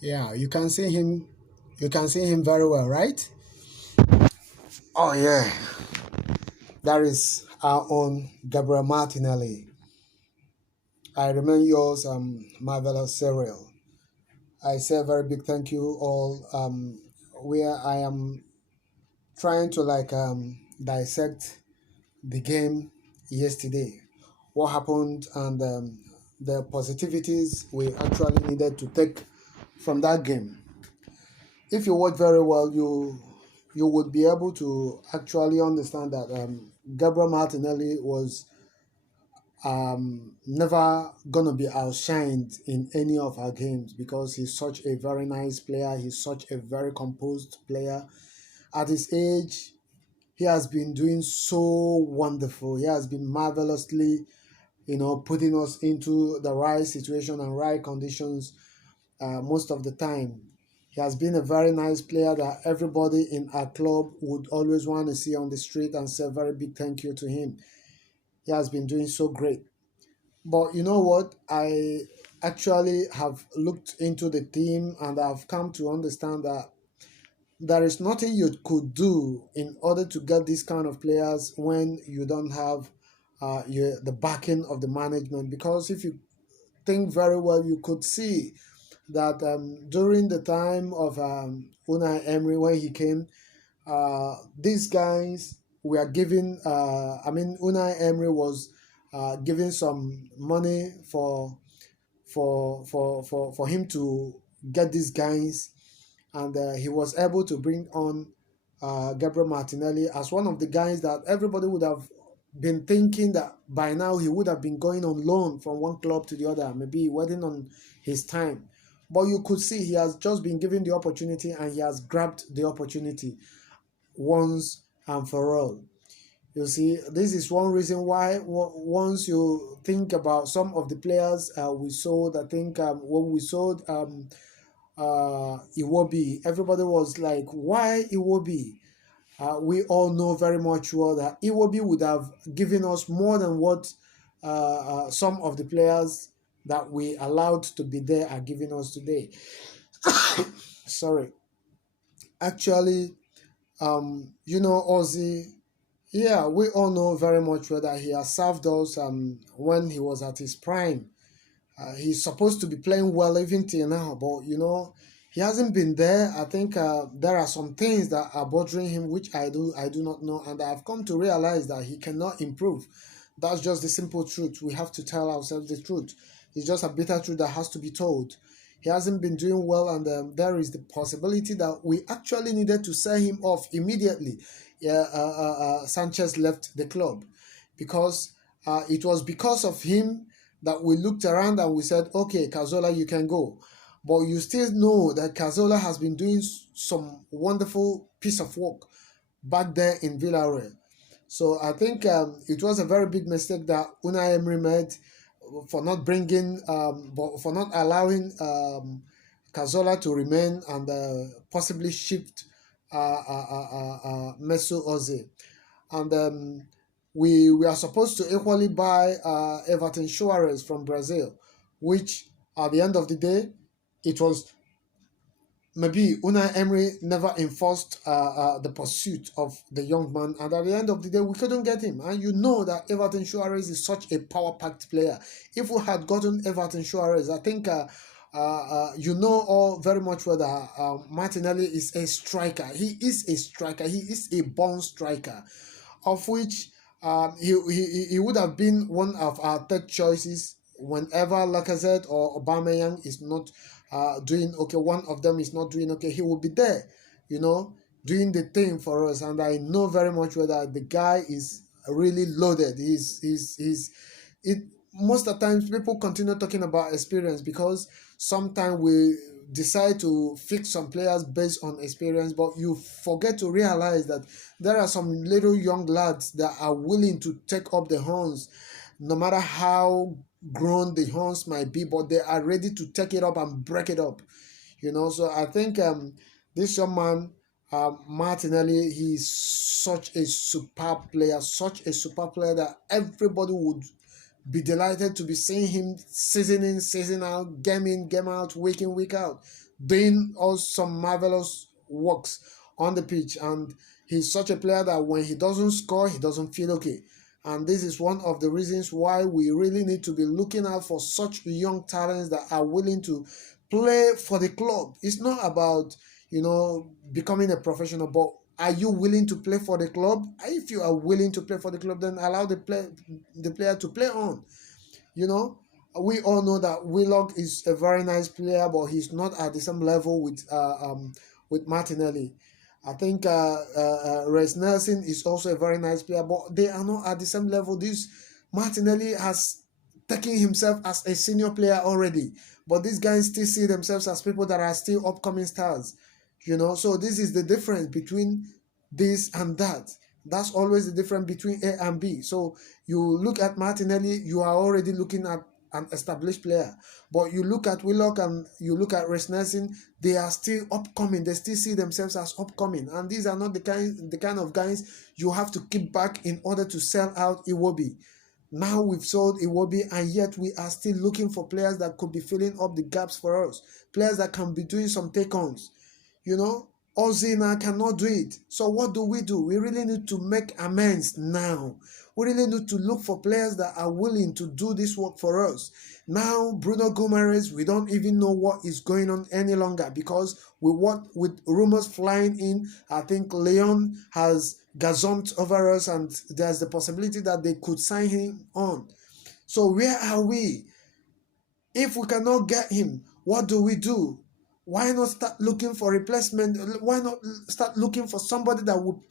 Yeah, you can see him. You can see him very well, right? Oh yeah, that is our own Gabriel Martinelli. I remain yours, marvelous serial. I say a very big thank you all. Where I am trying to dissect the game yesterday, what happened, and the positivities we actually needed to take from that game. If you watch very well, you would be able to actually understand that Gabriel Martinelli was never gonna be outshined in any of our games because he's such a very nice player. He's such a very composed player. At his age, he has been doing so wonderful. He has been marvelously, putting us into the right situation and right conditions most of the time. He has been a very nice player that everybody in our club would always want to see on the street and say a very big thank you to him. He has been doing so great. But you know what? I actually have looked into the team and I've come to understand that there is nothing you could do in order to get these kind of players when you don't have the backing of the management. Because if you think very well, you could see that during the time of Unai Emery when he came, these guys were given. Unai Emery was giving some money for him to get these guys, and he was able to bring on Gabriel Martinelli as one of the guys that everybody would have been thinking that by now he would have been going on loan from one club to the other, maybe waiting on his time. But you could see he has just been given the opportunity and he has grabbed the opportunity once and for all. You see, this is one reason why once you think about some of the players we sold, I think when we sold Iwobi, everybody was like, why Iwobi? We all know very much well that Iwobi would have given us more than what some of the players that we allowed to be there are giving us today. Sorry. Actually, Ozzy, yeah, we all know very much well that he has served us when he was at his prime. He's supposed to be playing well even till now, but he hasn't been there. I think there are some things that are bothering him, which I do not know, and I've come to realize that he cannot improve. That's just the simple truth. We have to tell ourselves the truth. It's just a bitter truth that has to be told. He hasn't been doing well, and there is the possibility that we actually needed to sell him off immediately. Sanchez left the club because it was because of him that we looked around and we said, okay, Cazorla, you can go. But you still know that Cazorla has been doing some wonderful piece of work back there in Villarreal. So I think it was a very big mistake that Unai Emery made for not for not allowing Cazorla to remain and possibly shift Mesut Ozil. And we are supposed to equally buy Everton Suarez from Brazil, which at the end of the day, it was maybe Unai Emery never enforced the pursuit of the young man, and at the end of the day, we couldn't get him. And you know that Everton Suarez is such a power-packed player. If we had gotten Everton Suarez, I think you know all very much whether Martinelli is a striker. He is a striker. He is a born striker, of which he would have been one of our third choices whenever Lacazette or Aubameyang is not doing okay. One of them is not doing okay. He will be there, doing the thing for us. And I know very much whether the guy is really loaded. It. Most of the times people continue talking about experience because sometimes we decide to fix some players based on experience, but you forget to realize that there are some little young lads that are willing to take up the horns no matter how grown the horns might be, but they are ready to take it up and break it up. So I think this young man, Martinelli, he's such a superb player that everybody would be delighted to be seeing him season in, season out, game in, game out, week in, week out, doing all some marvelous works on the pitch. And he's such a player that when he doesn't score, he doesn't feel okay. And this is one of the reasons why we really need to be looking out for such young talents that are willing to play for the club. It's not about, becoming a professional, but are you willing to play for the club? If you are willing to play for the club, then allow the player to play on. You know, we all know that Willock is a very nice player, but he's not at the same level with Martinelli. I think Rex Nelson is also a very nice player, but they are not at the same level. This Martinelli has taken himself as a senior player already, but these guys still see themselves as people that are still upcoming stars. So this is the difference between this and that. That's always the difference between A and B. So you look at Martinelli, you are already looking at an established player. But you look at Willock and you look at Reece Nelson, they are still upcoming. They still see themselves as upcoming. And these are not the kind of guys you have to keep back in order to sell out Iwobi. Now we've sold Iwobi, and yet we are still looking for players that could be filling up the gaps for us. Players that can be doing some take-ons. Ozina cannot do it. So what do? We really need to make amends now. We really need to look for players that are willing to do this work for us. Now, Bruno Guimaraes, we don't even know what is going on any longer, because with rumors flying in, I think Leon has gazumped over us, and there's the possibility that they could sign him on. So where are we? If we cannot get him, what do? Why not start looking for replacement? Why not start looking for somebody that will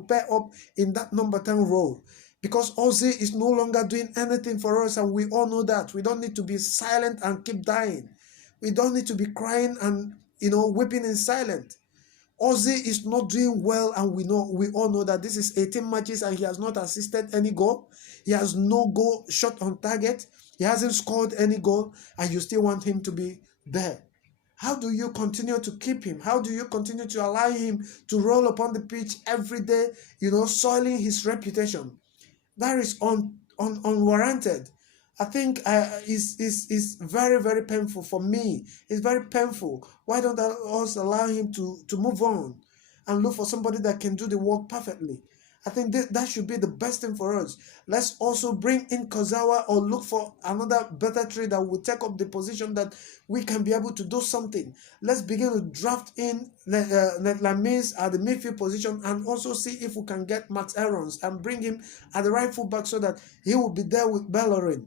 pair up in that number 10 role? Because Ozzy is no longer doing anything for us, and we all know that. We don't need to be silent and keep dying. We don't need to be crying and weeping in silence. Ozzy is not doing well, and we all know that this is 18 matches and he has not assisted any goal. He has no goal shot on target. He hasn't scored any goal, and you still want him to be there. How do you continue to keep him? How do you continue to allow him to roll upon the pitch every day, soiling his reputation? That is unwarranted. I think is very, very painful for me. It's very painful. Why don't us allow him to move on and look for somebody that can do the work perfectly? I think that should be the best thing for us. Let's also bring in Kozawa, or look for another better trade that will take up the position that we can be able to do something. Let's begin to draft in Lamis at the midfield position, and also see if we can get Max Aarons and bring him at the right fullback so that he will be there with Bellerin.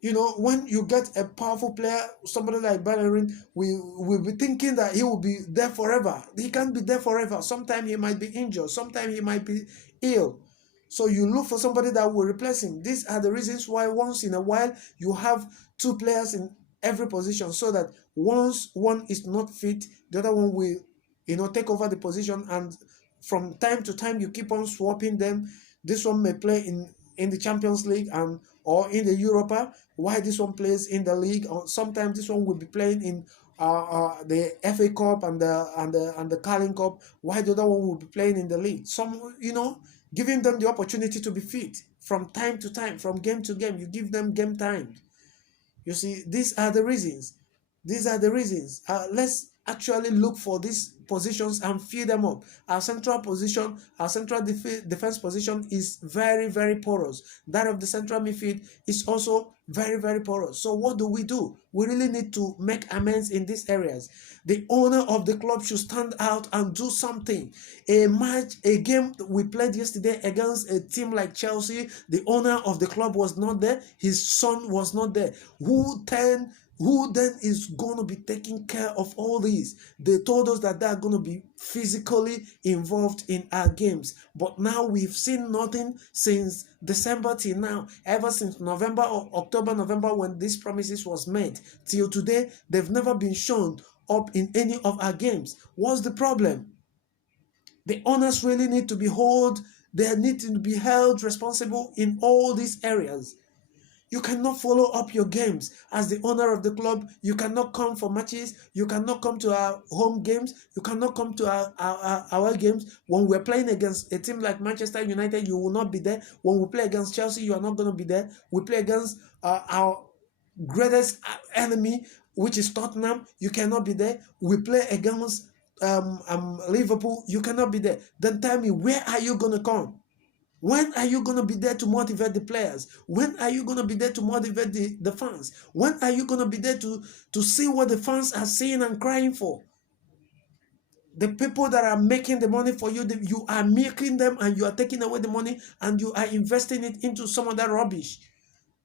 When you get a powerful player, somebody like Bellerin, we will be thinking that he will be there forever. He can't be there forever. Sometimes he might be injured. Sometimes he might be ill. So you look for somebody that will replace him. These are the reasons why once in a while you have two players in every position, so that once one is not fit, the other one will, take over the position, and from time to time you keep on swapping them. This one may play in the Champions League or in the Europa, while this one plays in the league, or sometimes this one will be playing in the FA Cup and the Carling Cup, while the other one will be playing in the league. Giving them the opportunity to be fit from time to time, from game to game. You give them game time. You see, these are the reasons. Let's actually look for these positions and fill them up. Our central defense position is very, very porous. That of the central midfield is also very, very porous. So what do? We really need to make amends in these areas. The owner of the club should stand out and do something. A game we played yesterday against a team like Chelsea, the owner of the club was not there. His son was not there. Who then is going to be taking care of all these? They told us that they are going to be physically involved in our games. But now we've seen nothing since December till now. Ever since November or October, November, when these promises was made, till today, they've never been shown up in any of our games. What's the problem? The owners really need to be held responsible in all these areas. You cannot follow up your games as the owner of the club. You cannot come for matches. You cannot come to our home games. You cannot come to our games. When we're playing against a team like Manchester United, you will not be there. When we play against Chelsea, you are not going to be there. We play against our greatest enemy, which is Tottenham. You cannot be there. We play against Liverpool. You cannot be there. Then tell me, where are you going to come? When are you going to be there to motivate the players? When are you going to be there to motivate the fans? When are you going to be there to see what the fans are seeing and crying for? The people that are making the money for you, you are milking them and you are taking away the money and you are investing it into some of that rubbish.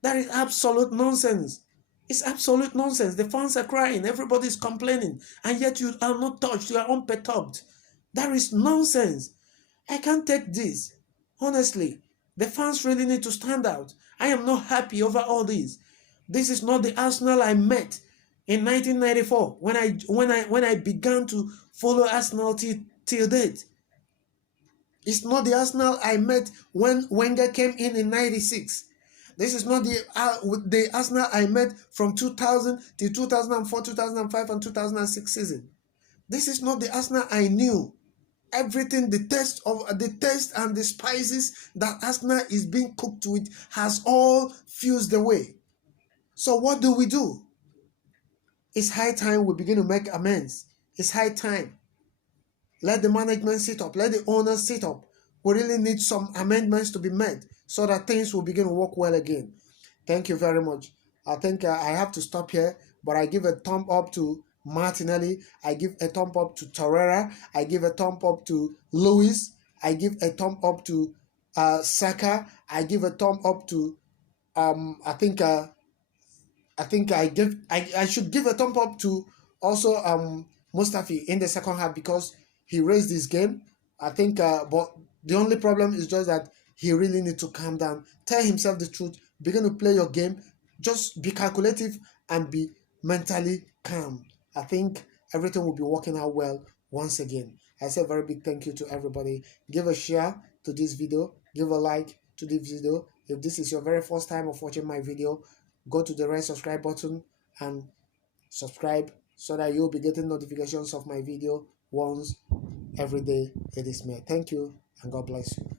That is absolute nonsense. It's absolute nonsense. The fans are crying, everybody's complaining, and yet you are not touched, you are unperturbed. That is nonsense. I can't take this. Honestly, the fans really need to stand out. I am not happy over all this. This is not the Arsenal I met in 1994 when I began to follow Arsenal till date. It's not the Arsenal I met when Wenger came in 96. This is not the Arsenal I met from 2000 till 2004, 2005, and 2006 season. This is not the Arsenal I knew. Everything, the taste and the spices that Arsenal is being cooked with has all fused away. So what do? It's high time we begin to make amends. It's high time. Let the management sit up. Let the owners sit up. We really need some amendments to be made so that things will begin to work well again. Thank you very much. I think I have to stop here, but I give a thumb up to Martinelli. I give a thumb up to Torreira. I give a thumb up to Lewis. I give a thumb up to Saka. I give a thumb up to I should give a thumb up to also Mustafi in the second half because he raised his game. I think but the only problem is just that he really need to calm down, tell himself the truth, begin to play your game, just be calculative and be mentally calm. I think everything will be working out well once again. I say a very big thank you to everybody. Give a share to this video, give a like to this video. If this is your very first time of watching my video, go to the red subscribe button and subscribe so that you'll be getting notifications of my video once every day it is made. Thank you and God bless you.